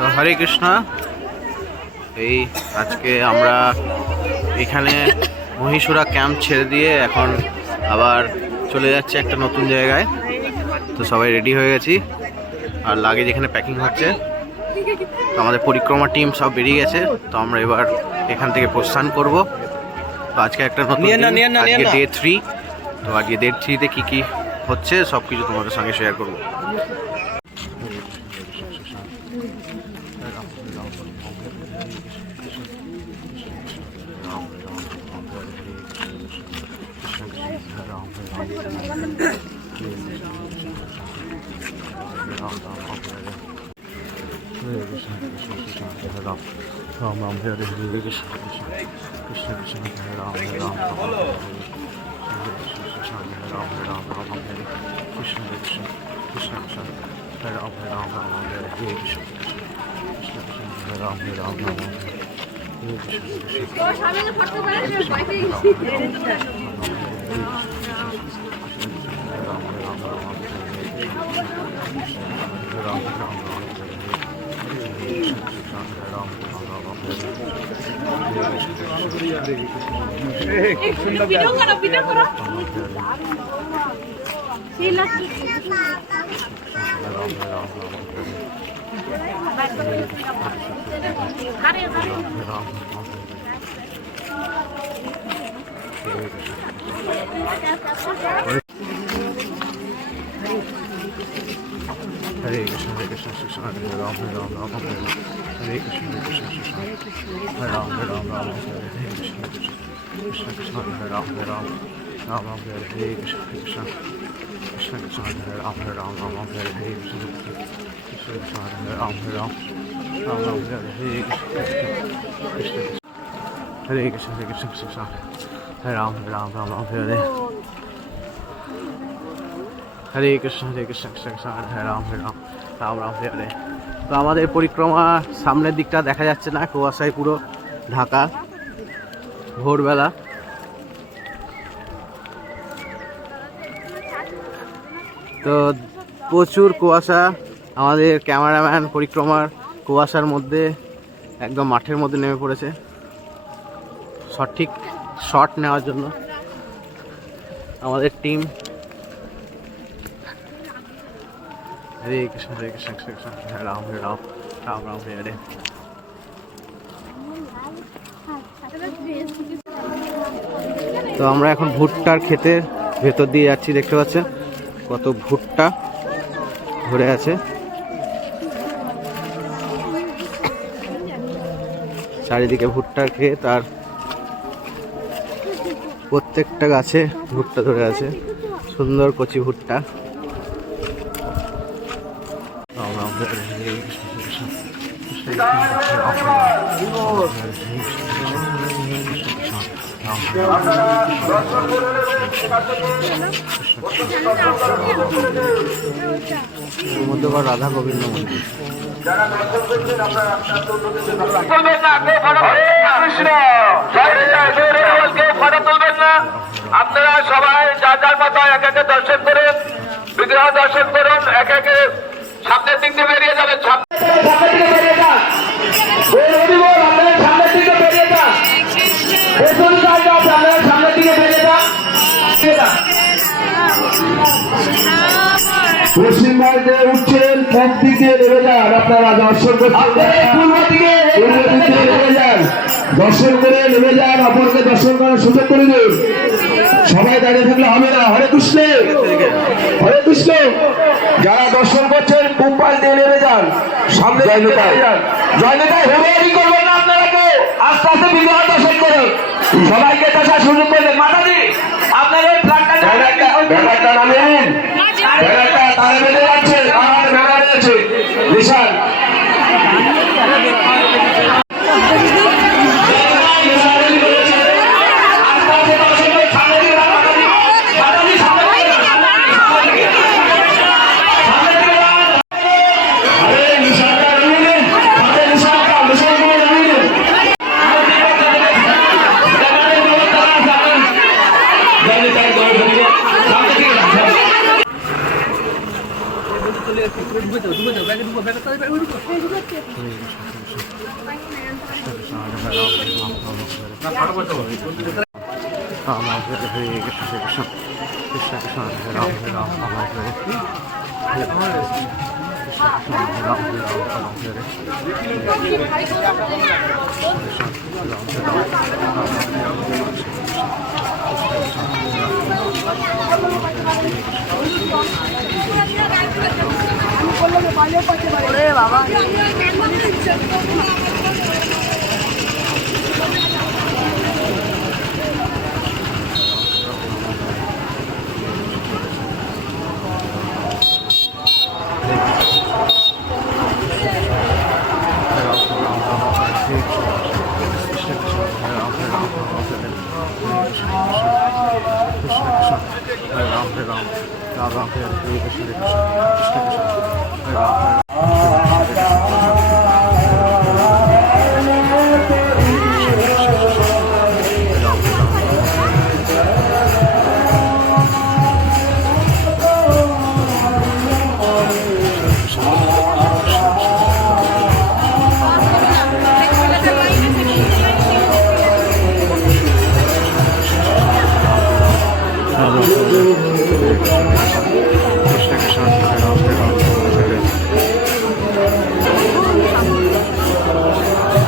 তো হরে কৃষ্ণ। এই আজকে আমরা এখানে মহীশূরা ক্যাম্প ছেড়ে দিয়ে এখন আবার চলে যাচ্ছে একটা নতুন জায়গায়। তো সবাই রেডি হয়ে গেছি, আর লাগেজ এখানে প্যাকিং হচ্ছে। তো আমাদের পরিক্রমা টিম সব বেরিয়ে গেছে। তো আমরা এবার এখান থেকে প্রস্থান করব। তো আজকে একটা নতুন দিন, আজকে ডে 3। তো আজকে ডে 3-তে কী কী হচ্ছে সব কিছু তোমাদের সঙ্গে শেয়ার করবো। राम राम हरे हरे कृष्ण कृष्ण कृष्ण कृष्ण हरे राम हरे राम राम राम हरे राम हरे कृष्ण कृष्ण कृष्ण कृष्ण हरे राम राम हरे हरे कृष्ण कृष्ण कृष्ण हरे राम राम राम हरे कृष्ण वीडियो करो हरे कृष्ण कृष्ण हरे राम राम हरे हरे कृष्ण कृष्ण हरे राम राम हरे कृष्ण कृष्ण कृष्ण हरे राम राम राम हरे कृष्ण कृष्ण कृष्ण कृष्ण हरे राम राम हरे हरे कृष्ण कृष्ण हरे राम राम हरे कृष्ण हरे कृष्ण कृष्ण कृष्ण हरे राम राम हरे हरे कृष्ण कृष्ण कृष्ण हरे राम राम राम हरे हरे। তো আমাদের পরিক্রমা সামনের দিকটা দেখা যাচ্ছে না, কুয়াশায় পুরো ঢাকা ভোরবেলা। তো প্রচুর কুয়াশা, আমাদের ক্যামেরাম্যান পরিক্রমার কুয়াশার মধ্যে একদম মাঠের মধ্যে নেমে পড়েছে সঠিক শট নেওয়ার জন্য আমাদের টিম। हरे कृष्ण कृष्ण कृष्ण हरे राम राम राम हरे हरे। তো আমরা এখন ভুট্টার ক্ষেতের ভেতর দিয়ে যাচ্ছি, দেখতে পাচ্ছেন কত ভুট্টা ধরে আছে। চারিদিকে ভুট্টার ক্ষেত, আর প্রত্যেকটা গাছে ভুট্টা ধরে আছে, সুন্দর কচি ভুট্টা। মধ্যবার রাধা গোবিন্দ মন্দির। আপনারা সবাই যার যার মতো এক একে দর্শন করুন, বিগ্রহ দর্শন করুন, এক একে সামনের দিক দিয়ে বেরিয়ে যাবেন। পশ্চিম ভারতে উঠছেন, পূর্ব দিকে নেমে যান, আপনারা দর্শন করছেন। পূর্ব দিকে নেমে যান, দর্শন করে নেমে যান, অপরকে দর্শন করার সুযোগ করে দিন। সবাই দাঁড়িয়ে থাকলে হবে না। হরে কৃষ্ণ হরে কৃষ্ণ। যারা দর্শন করছেন পূর্ব পাশ দিয়ে নেমে যান, সামনে জয় নেতায় হুড়োহুড়ি করবেন না। আপনারা কেউ আস্তে আস্তে বিবাহ দর্শন করুন, সবাইকে দেখার সুযোগ করবেন। মাতাজি আপনার ওই ফ্ল্যাগটা নামিয়ে তারা বেঁধে যাচ্ছে, মেলা রয়েছে বিশাল। ঢুকে যাও ব্যাগে ঢুকো, ব্যাগে বাবা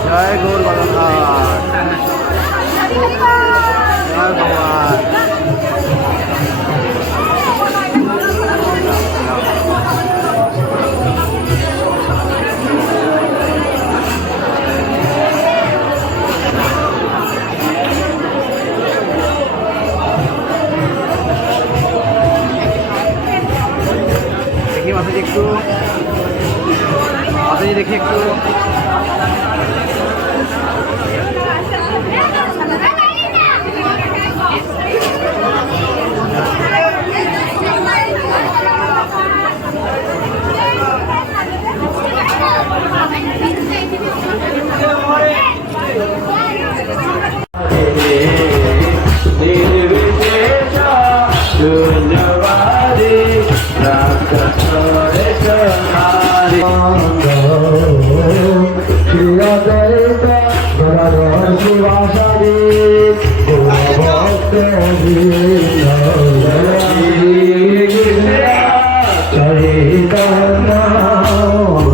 জয় গৌর বাগানহাট, জয় ভগবান। দেখি মাথায় একটু, মাথায় দেখি একটু।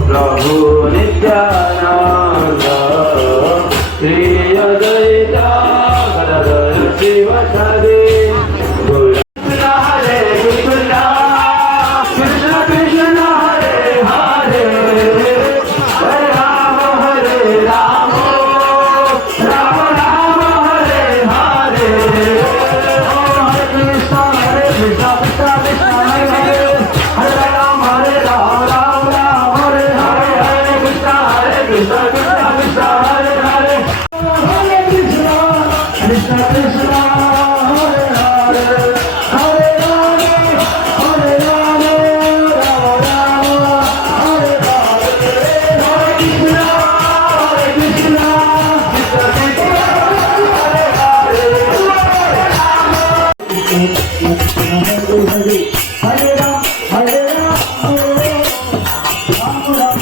প্রভু নিত্যানন্দ প্রিয় দয়িতা শিব সাদে হরে কৃষ্ণ কৃষ্ণ কৃষ্ণ হরে হরে হরে রাম রাম রাম হরে হরে হরে কৃষ্ণ কৃষ্ণ কৃষ্ণ হরে হরে হরে রাম রাম রাম হরে হরে হরে কৃষ্ণ কৃষ্ণ কৃষ্ণ হরে হরে হরে কৃষ্ণ কৃষ্ণ কৃষ্ণ হরে হরে হরে রাম হরে রাম রাম রাম হরে হরে হরে কৃষ্ণ কৃষ্ণ কৃষ্ণ হরে হরে হরে রাম হরে Ram Ram Ram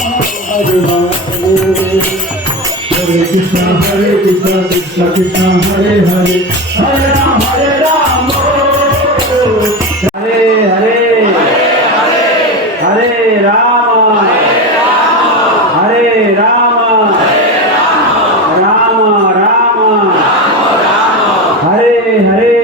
Hare Hare Hare Krishna, Krishna Krishna, Hare Hare, Hare Ram, Hare Hare, Hare Ram, Hare Ram, Rama Rama, Hare Hare.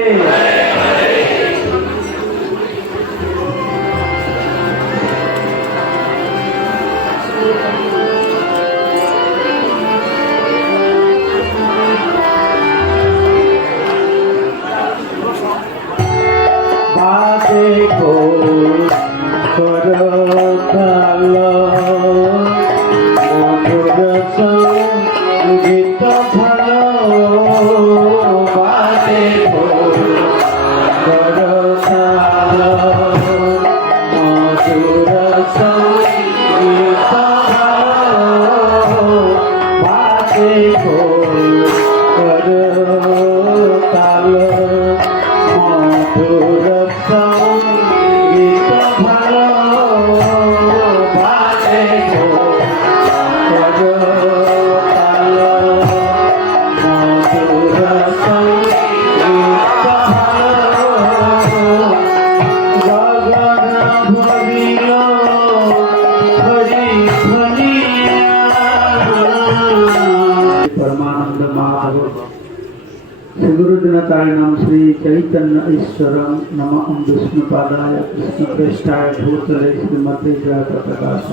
कृष्णतारिणं Shri Chaitanya ईश्वरं नमः विष्णुपादाय कृष्णप्रेष्ठाय भूतले श्रीमते जयप्रकाश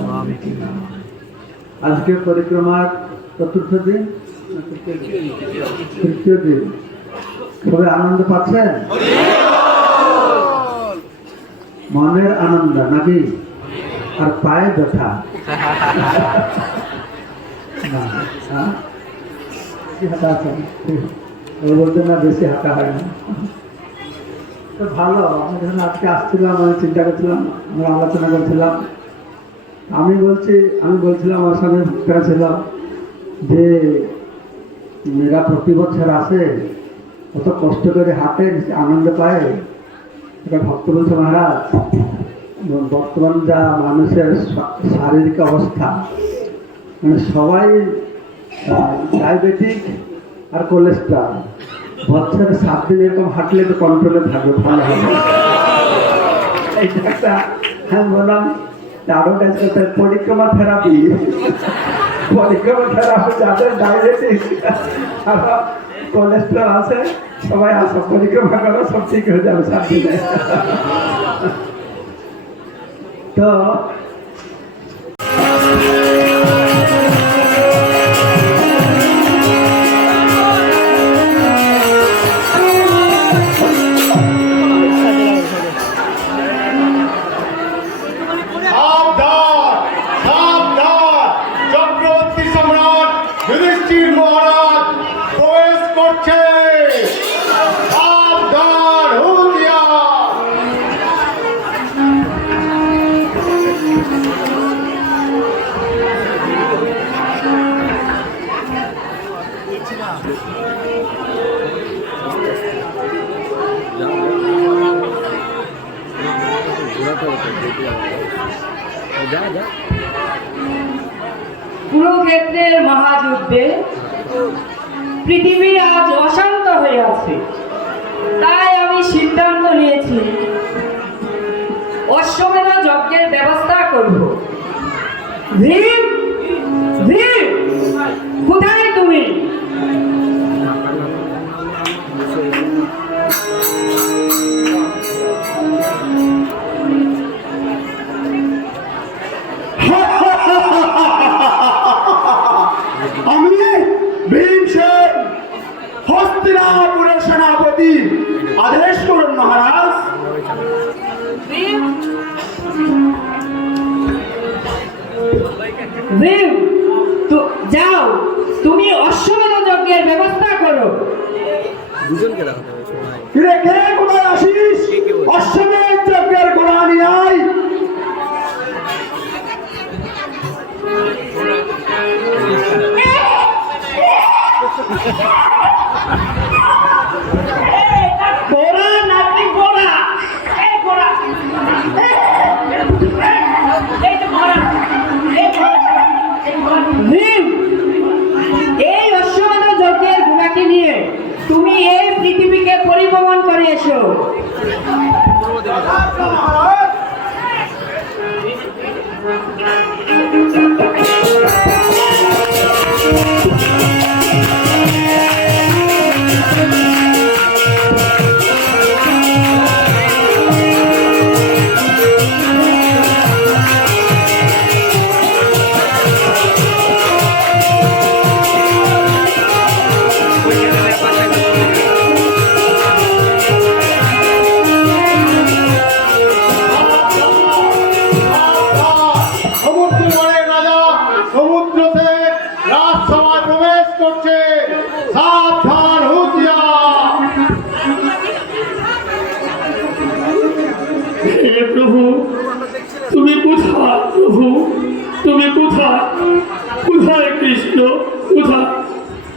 আজকে পরিক্রমার চতুর্থ দিন তৃতীয় দিন সবাই আনন্দ পাচ্ছেন মনের আনন্দ নাকি আর পায়ে ব্যথা না হ্যাঁ বেশি হাঁটা আছে ওই বলতে না বেশি হাঁটা হয় না তো ভালো আমি যখন আজকে আসছিলাম আমি চিন্তা করছিলাম আমরা আলোচনা করছিলাম আমি বলছিলাম আমার সঙ্গে ভক্তরা ছিল যে মেয়েরা প্রতি বছর আসে কত কষ্ট করে হাঁটে আনন্দ পায় এটা ভক্ত বলছে মহারাজ বর্তমান যা মানুষের শারীরিক অবস্থা মানে সবাই ডায়াবেটিক আর কোলেস্ট্রল বছরে 7 দিন এরকম হাঁটলে তো কন্ট্রোলে থাকবে ভালো হবে এইটা একটা হ্যাঁ বললাম আরো কাজ করতে পরিক্রমা থেরাপি যাদের ডায়াবেটিস আর কোলেস্ট্রল আছে সবাই আসো পরিক্রমা করো সব ঠিক হয়ে যাবে 7 দিনে তো কুরুক্ষেত্রের মহাযুদ্ধে পৃথিবী আজ অশান্ত হয়ে আছে তাই আমি সিদ্ধান্ত নিয়েছি অশ্বমেধ যজ্ঞের ব্যবস্থা করব ভীম ভীম কোথায় তুমি ভীমসেন হস্তিনাপুরের সেনাপতি আদেশ করুন মহারাজ ভীম যাও তুমি অশ্বমেধ যজ্ঞের ব্যবস্থা করো কে কোথায় আসিস অশ্বমেধ যজ্ঞের গোড়া নিয়ে আয় এই অশ্বমেধ যজ্ঞের গুণাকে নিয়ে তুমি এই পৃথিবীকে পরিভ্রমণ করে এসো প্রভু তুমি কোথায় প্রভু তুমি কোথায় কোথায় কৃষ্ণ কোথায়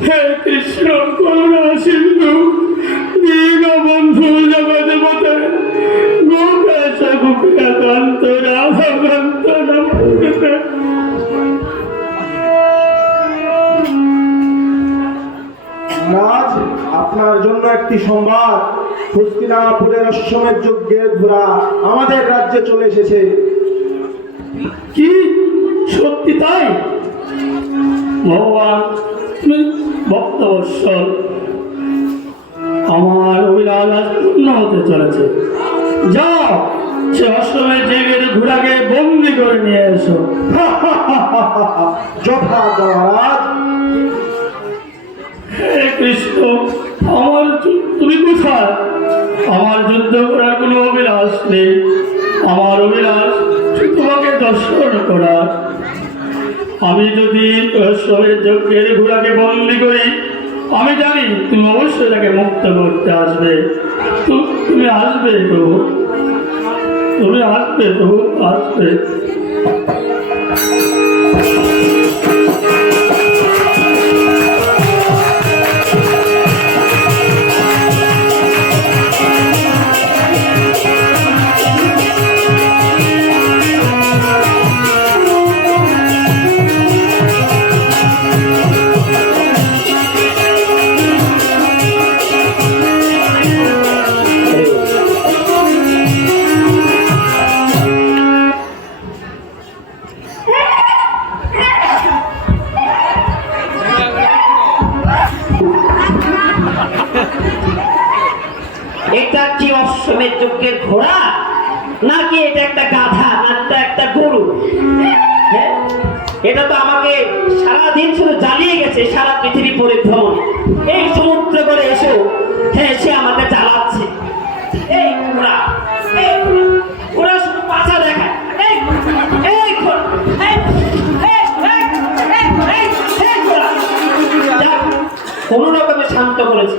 হে কৃষ্ণ করুণা সিন্ধু দীনবন্ধু জগৎপতে গোপেশ গোপীকান্ত রাধাকান্ত নমস্তে মহারাজ আপনার জন্য একটি সংবাদ হস্তিনাপুরের অশ্বমেধ যজ্ঞের ঘোড়া আমাদের রাজ্যে চলে এসেছে কি সত্যি তাই ভগবান ভক্তবৎসল আমার অভিলাষ আজ পূর্ণ হতে চলেছে। যাও, সে অষ্টমের জেগের ঘোড়াকে বন্দি করে নিয়ে এসো। যথা মহারাজ। হে কৃষ্ণ, তুমি কোথায়? আমার যুদ্ধ করার কোনো অভিলাষ নেই। আমার অভিলাষ তোমাকে দর্শন করা। আমি যদি অশ্বমের যজ্ঞের ঘোড়াকে বন্দি করি, আমি জানি তুমি অবশ্যই তাকে মুক্ত করতে আসবে। তুমি আসবে প্রভু, তুমি আসবে প্রভু, আসবে। এটা কি অশ্বমের যজ্ঞের ঘোড়া, নাকি এটা একটা গাধা, না একটা গরু? হ্যাঁ, এটা তো আমাকে সারাদিন শুধু জ্বালিয়ে গেছে, সারা পৃথিবী পরিভ্রমণ। এই সমুদ্র করে এসেও হ্যাঁ সে আমাকে জ্বালাচ্ছে। এই ঘোড়া, ঘোড়া শুধু পাছা দেখায়। এই ঘোড়া, কোনো রকমে শান্ত করেছে।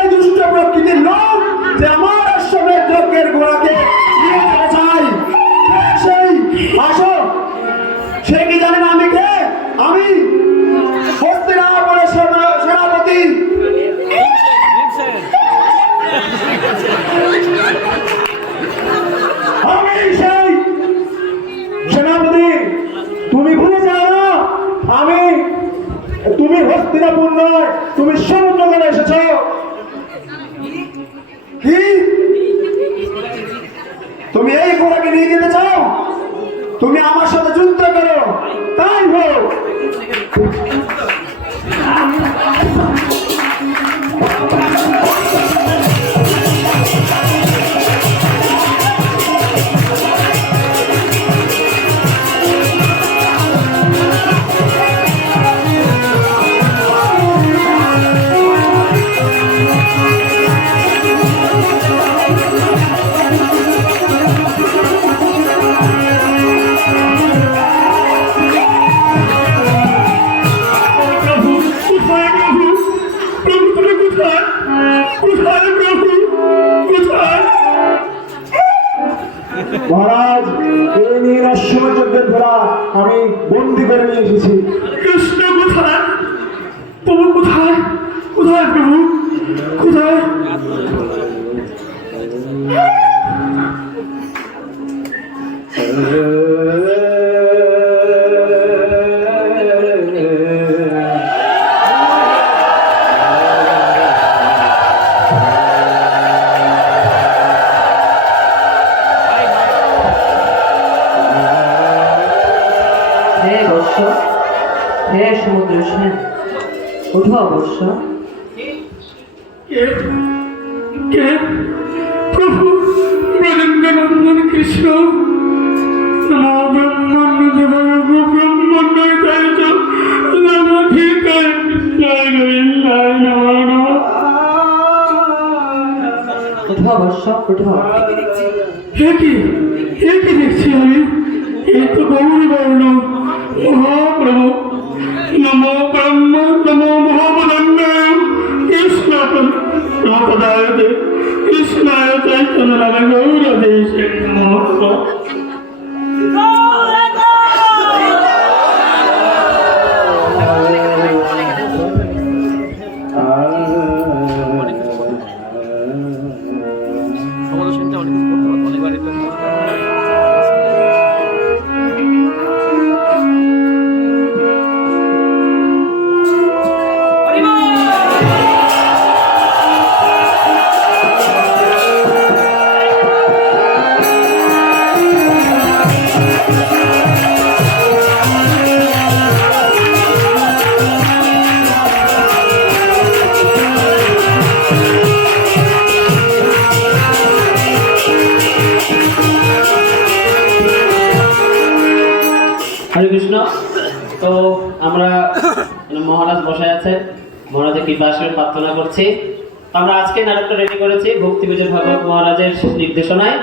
এই দুষ্ট প্রকৃতির লোক যে আমার অশ্বমের যজ্ঞের ঘোড়াকে নিয়ে যেতে চাই, সেই আসো। সে কি জানেন আমি কে? আমি হস্তিনাপুরের সেনাপতি। আমি সেই সেনাপতি। তুমি ভুলে যাও না, তুমি হস্তিনাপুর নয়, তুমি সমুদ্র করে এসেছ। কি তুমি এই ঘোড়াকে নিয়ে যেতে চাও? তুমি আমার সাথে যুদ্ধ করো, তাই হোক। মহারাজ, এই নিয়ে অশ্বমের যজ্ঞের ঘোড়া আমি বন্দি করে নিয়ে এসেছি। কৃষ্ণ কোথায়? প্রভু কোথায়? কোথায় প্রভু, কোথায়? হে সমুদ্র সেন, ওঠো অবশ্য। কে? প্রভু ব্রজেন্দ্রনন্দন কৃষ্ণ। নমো ব্রহ্মাণ্ড দেবায় ব্রহ্মাণ্ড হিতায় চ নমোধিতায় কৃষ্ণায় গোবিন্দায় নমো নমঃ। ওঠো অবশ্য, ওঠো। হে কি দেখছি আমি? এ তো গৌরী বর্ণ মহাপ্রভু। নমো ব্রহ্ম নমো মহাবদন্যায় কৃষ্ণ প্রপদায় কৃষ্ণায় চৈতন্য নামে গৌরদেশে নমঃ। আমরা মহারাজ বসে আছে, মহারাজের কৃপা আশীর্বাদ প্রার্থনা করছি। আমরা আজকে নাটকটা রেডি করেছি ভক্তি বিজয় ভাগবত মহারাজের নির্দেশনায়।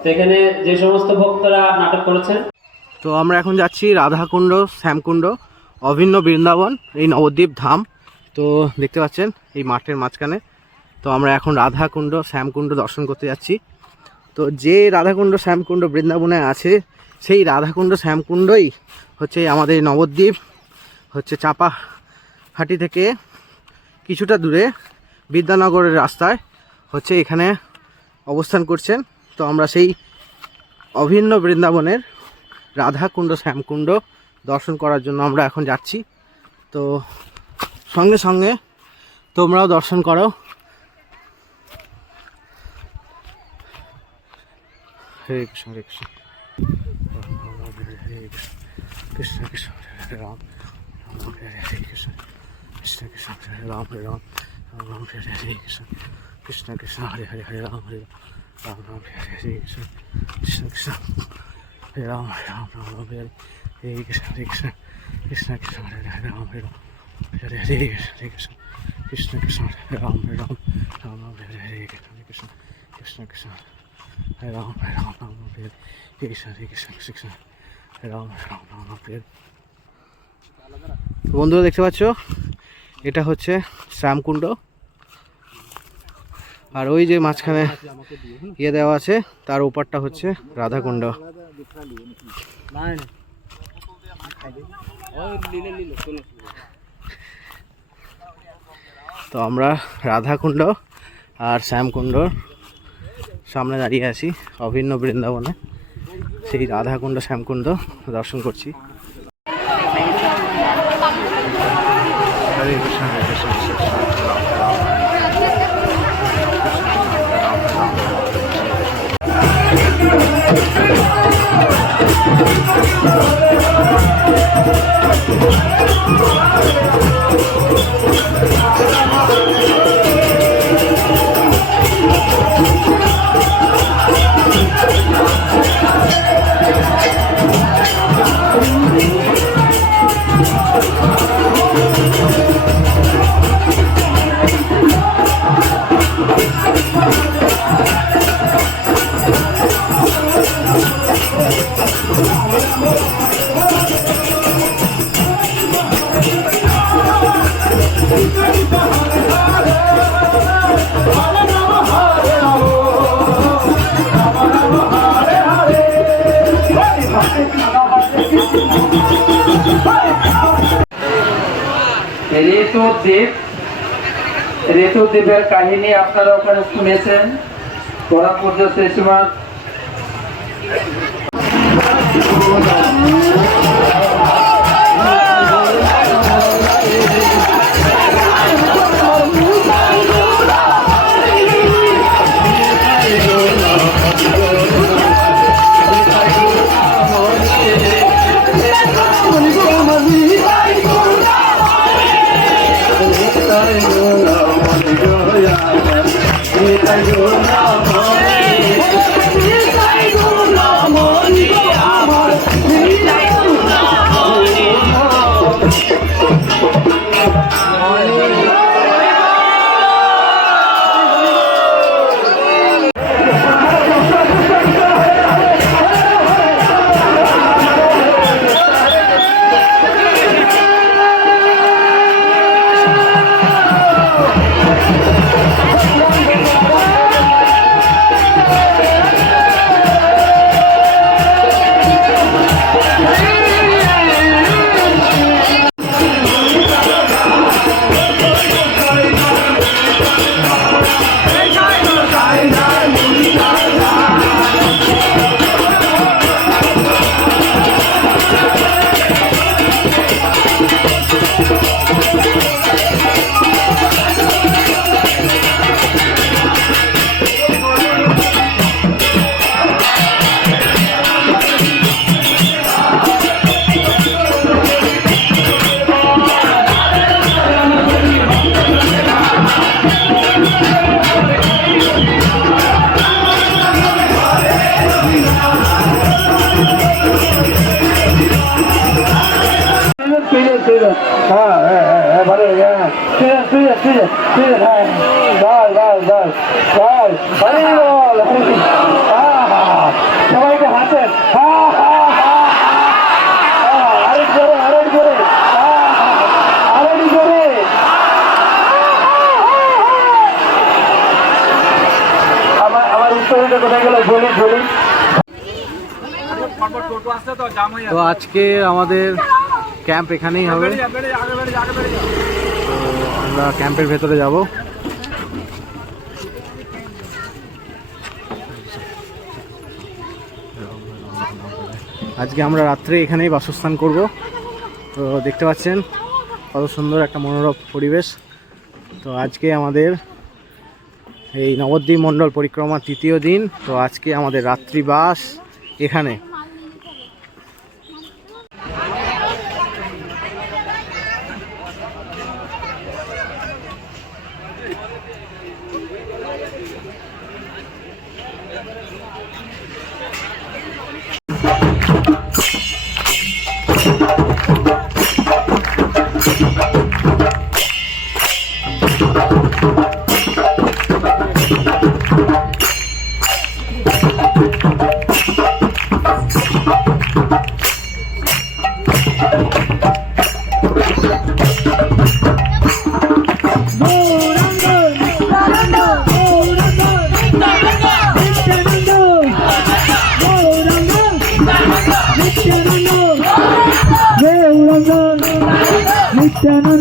তো এখানে যে সমস্ত ভক্তরা নাটক করেছেন, তো আমরা এখন যাচ্ছি রাধাকুণ্ড, শ্যামকুণ্ড, অভিন্ন বৃন্দাবন, এই নবদ্বীপ ধাম। তো দেখতে পাচ্ছেন এই মাঠের মাঝখানে। তো আমরা এখন রাধাকুণ্ড, শ্যামকুণ্ড দর্শন করতে যাচ্ছি। তো যে রাধাকুণ্ড, শ্যামকুণ্ড বৃন্দাবনে আছে, সেই রাধাকুণ্ড, শ্যামকুণ্ডই হচ্ছে আমাদের নবদ্বীপ হচ্ছে চাপাহাটি থেকে কিছুটা দূরে বিদ্যানগরের রাস্তায় হচ্ছে এখানে অবস্থান করছেন। তো আমরা সেই অভিন্ন বৃন্দাবনের রাধাকুণ্ড, শ্যামকুণ্ড দর্শন করার জন্য আমরা এখন যাচ্ছি। তো সঙ্গে সঙ্গে তোমরাও দর্শন করো। হরে কৃষ্ণ, হরে কৃষ্ণ, হরে কৃষ্ণ, কৃষ্ণ কৃষ্ণ হরে রাম, রাম হরে হরে কৃষ্ণ, কৃষ্ণ কৃষ্ণ হরে রাম, হরে রাম, রাম রাম হরে হরে কৃষ্ণ, কৃষ্ণ কৃষ্ণ হরে হরে, হরে রাম, হরে রাম, রাম হরে হরে কৃষ্ণ, কৃষ্ণ কৃষ্ণ হরে রাম, হরে রাম, রাম রাম হরে হরে কৃষ্ণ, হরে কৃষ্ণ, কৃষ্ণ কৃষ্ণ হরে হরে রাম, হরে রাম, হরে হরে কৃষ্ণ, কৃষ্ণ কৃষ্ণ হরে রাম, হরে রাম, রাম রাম হরে হরে কৃষ্ণ, কৃষ্ণ কৃষ্ণ কৃষ্ণ হরে রাম, হরে রাম, রাম রাম হরে কৃষ্ণ, হরে কৃষ্ণ, কৃষ্ণ হরে রাম, হরে রাম, রাম রাম হরে। বন্ধুরা দেখতে পাচ্ছ, এটা হচ্ছে শ্যামকুণ্ড, আর ওই যে মাঝখানে ইয়ে দেওয়া আছে তার ওপারটা হচ্ছে রাধাকুণ্ড। তো আমরা রাধাকুণ্ড আর শ্যামকুণ্ডর সামনে দাঁড়িয়ে আছি, অভিন্ন বৃন্দাবনে সেই রাধাকুণ্ড, শ্যামকুণ্ড দর্শন করছি। হরে কৃষ্ণ, হরে কৃষ্ণ, কৃষ্ণ কৃষ্ণ ঋতুদ্বীপের কাহিনী আপনারা ওখানে শুনেছেন। পরাপূর্য শ্রীশ্রীমৎ সবাইকে হাতেন আরেক জোরে আরেক জোরে আমার উত্তরটা কোথায় গেল বলি তো আজকে আমাদের ক্যাম্প এখানেই হবে। তো আমরা ক্যাম্পের ভেতরে যাব। আজকে আমরা রাত্রে এখানেই বাসস্থান করব। তো দেখতে পাচ্ছেন কত সুন্দর একটা মনোরম পরিবেশ। তো আজকে আমাদের এই নবদ্বীপ মণ্ডল পরিক্রমার 3য় দিন। তো আজকে আমাদের রাত্রিবাস এখানে। Nityananda